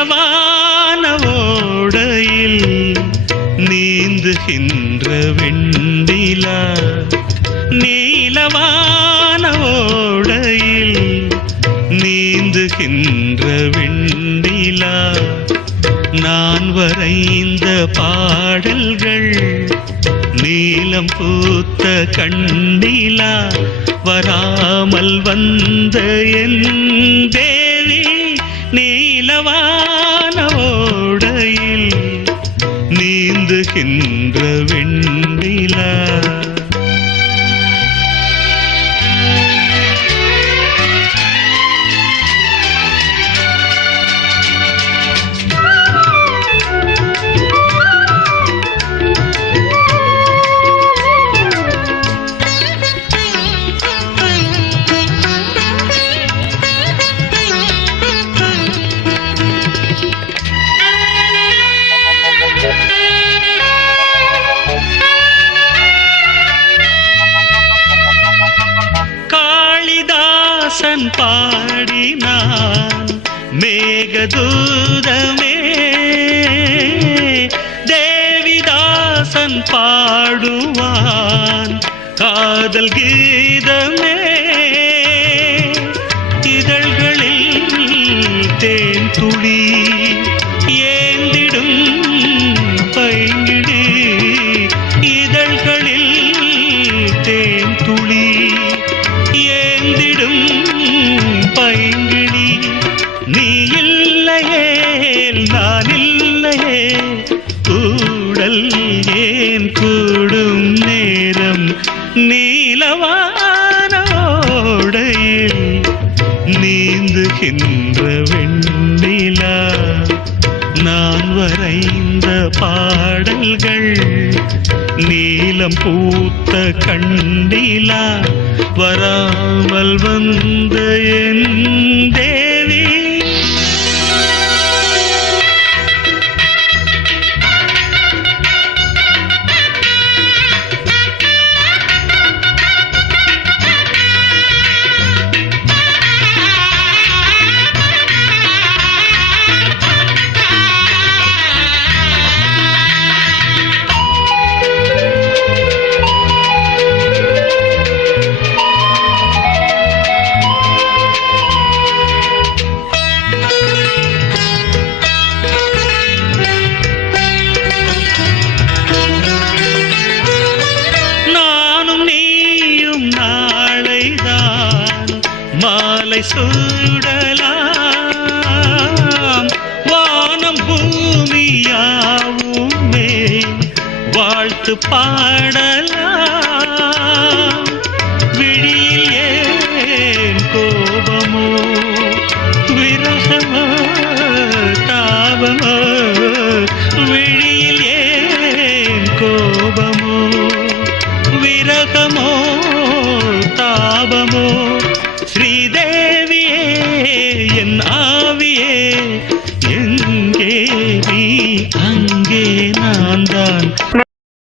நீலவான ஓடையில் நீந்துகின்ற வெண்ணிலா. நீலவான ஓடையில் நீந்துகின்ற வெண்ணிலா. நான் வரைந்த பாடல்கள் நீலம் பூத்த கண்ணிலா. வராமல் வந்த என் நீந்துகின்ற வெண்ணிலா. நான் பாடினான் மேகதூதமே தேவிதாசன் பாடுவான். காதல் கீதமே இதழ்களில் தேன் துளி கடல் ஏன் கூடும் நேரம் நீலவானோடையில் நீந்துகின்ற வெண்ணிலா. நான் வரைந்த பாடல்கள் நீலம் பூத்த கண்டிலா வராமல் வந்த என் தேவி நாளைதான் மாலை சூடலாம். வானம் பூமியாவுமே வாழ்த்து பாடலாம். தேவி அங்கே நான் தான்